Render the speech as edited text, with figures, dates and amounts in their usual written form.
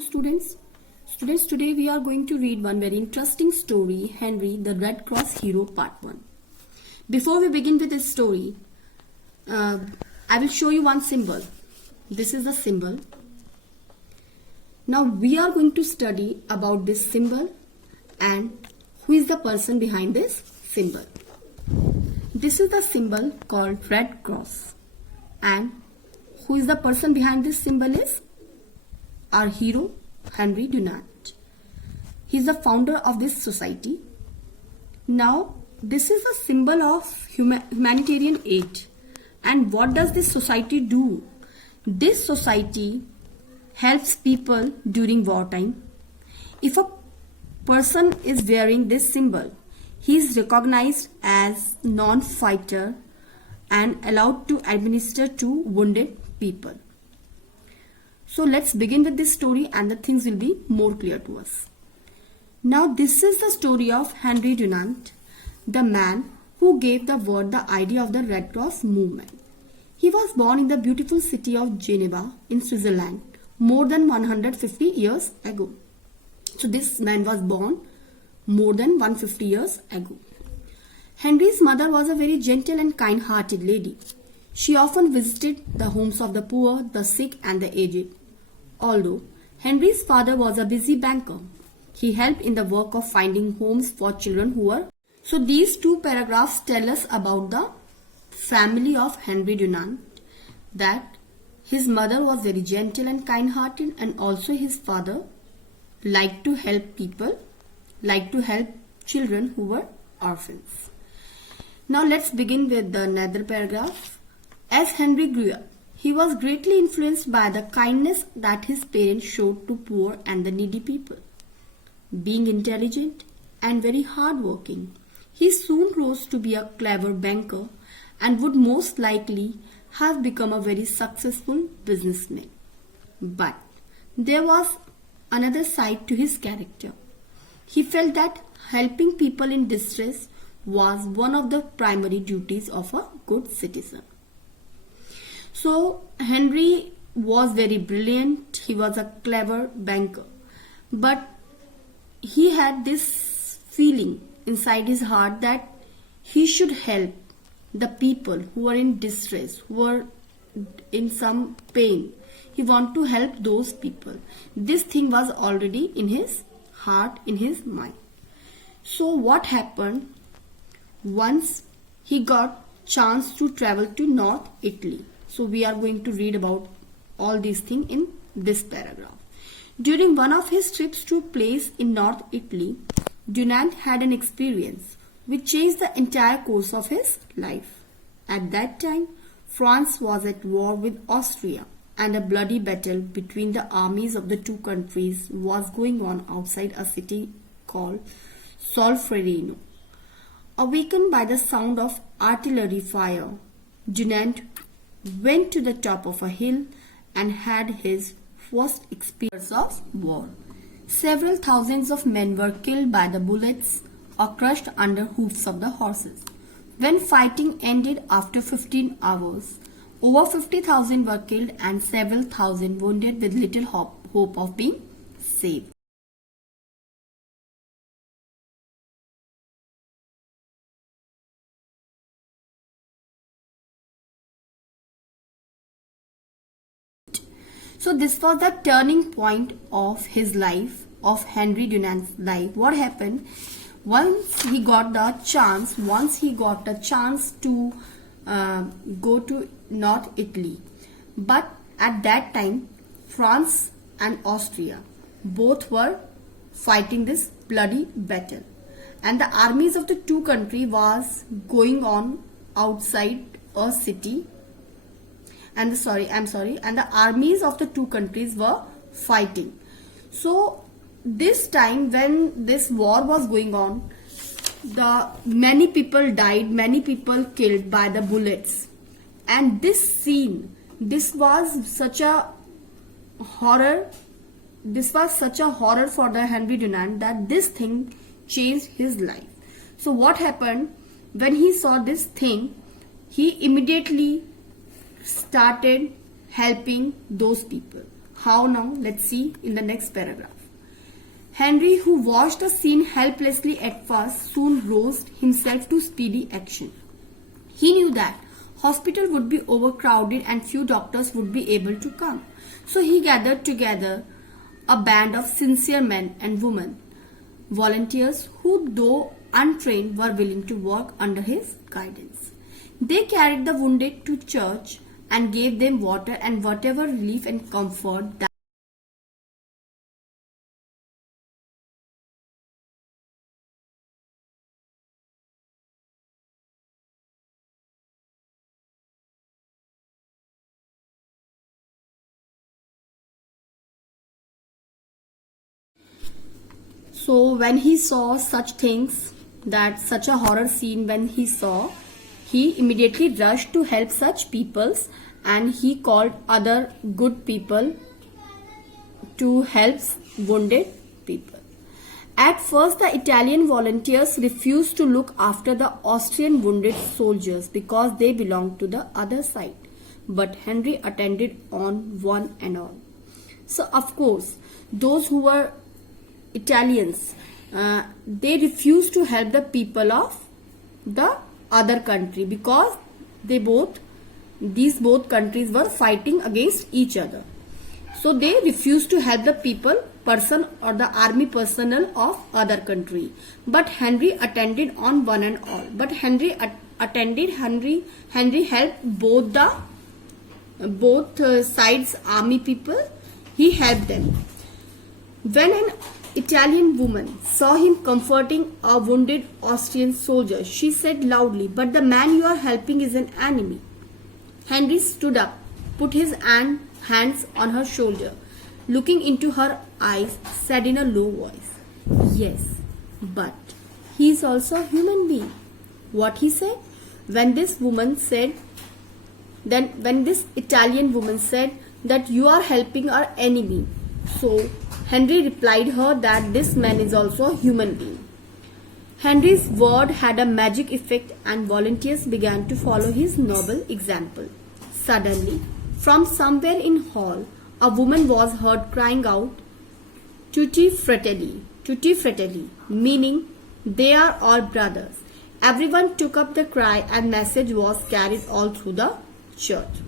Students, today we are going to read one very interesting story, Henry the Red Cross Hero Part 1. Before we begin with this story, I will show you one symbol. This is the symbol. Now we are going to study about this symbol and who is the person behind this symbol. This is the symbol called Red Cross, and who is the person behind this symbol is our hero Henry Dunant. He is the founder of this society. Now this is a symbol of humanitarian aid. And what does this society do? This society helps people during wartime. If a person is wearing this symbol, he is recognized as non-fighter and allowed to administer to wounded people. So let's begin with this story and the things will be more clear to us. Now this is the story of Henry Dunant, the man who gave the world the idea of the Red Cross movement. He was born in the beautiful city of Geneva in Switzerland more than 150 years ago. So this man was born more than 150 years ago. Henry's mother was a very gentle and kind-hearted lady. She often visited the homes of the poor, the sick and the aged. Although Henry's father was a busy banker, he helped in the work of finding homes for children who were. So these two paragraphs tell us about the family of Henry Dunant, that his mother was very gentle and kind-hearted, and also his father liked to help people, liked to help children who were orphans. Now let's begin with the another paragraph. As Henry grew up, he was greatly influenced by the kindness that his parents showed to poor and the needy people. Being intelligent and very hardworking, he soon rose to be a clever banker and would most likely have become a very successful businessman. But there was another side to his character. He felt that helping people in distress was one of the primary duties of a good citizen. So Henry was very brilliant, he was a clever banker, but he had this feeling inside his heart that he should help the people who were in distress, who were in some pain. He wanted to help those people. This thing was already in his heart, in his mind. So what happened? Once he got chance to travel to North Italy. So we are going to read about all these things in this paragraph. During one of his trips to a place in North Italy, Dunant had an experience which changed the entire course of his life. At that time, France was at war with Austria, and a bloody battle between the armies of the two countries was going on outside a city called Solferino. Awakened by the sound of artillery fire, Dunant went to the top of a hill and had his first experience of war. Several thousands of men were killed by the bullets or crushed under hoofs of the horses. When fighting ended after 15 hours, over 50,000 were killed and several thousand wounded with little hope of being saved. So this was the turning point of his life, of Henry Dunant's life. What happened? Once he got a chance to go to North Italy. But at that time, France and Austria both were fighting this bloody battle. And the armies of the two countries was going on outside a city. And the armies of the two countries were fighting. So this time when this war was going on, many people died, many people killed by the bullets. And this scene, this was such a horror for the Henry Dunant that this thing changed his life. So what happened? When he saw this thing, he immediately started helping those people. How now? Let's see in the next paragraph. Henry, who watched the scene helplessly at first, soon roused himself to speedy action. He knew that hospital would be overcrowded and few doctors would be able to come. So he gathered together a band of sincere men and women, volunteers who, though untrained, were willing to work under his guidance. They carried the wounded to church and gave them water and whatever relief and comfort that. So when he saw such things, that such a horror scene when he saw, he immediately rushed to help such peoples, and he called other good people to help wounded people. At first, the Italian volunteers refused to look after the Austrian wounded soldiers because they belonged to the other side. But Henry attended on one and all. So of course, those who were Italians, they refused to help the people of the other country because these both countries were fighting against each other. So they refused to help the person or the army personnel of other country. But Henry attended on one and all. But Henry helped both sides army people. He helped them. When an Italian woman saw him comforting a wounded Austrian soldier, she said loudly, "But the man you are helping is an enemy." Henry stood up, put his hands on her shoulder, looking into her eyes, said in a low voice, "Yes, but he is also a human being." What he said? When this Italian woman said that you are helping our enemy, so Henry replied her that this man is also a human being. Henry's word had a magic effect and volunteers began to follow his noble example. Suddenly, from somewhere in hall, a woman was heard crying out, "Tutti fratelli," meaning they are all brothers. Everyone took up the cry and message was carried all through the church.